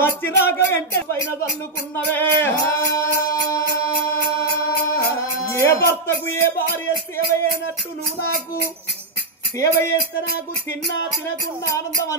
వచ్చినాక వెంట పైన తల్లుకున్నవే ఏ భర్తకు ఏ భార్య సేవ అయినట్టు నువ్వు నాకు సేవ చేస్తే నాకు తిన్నా తినకుండా ఆనందం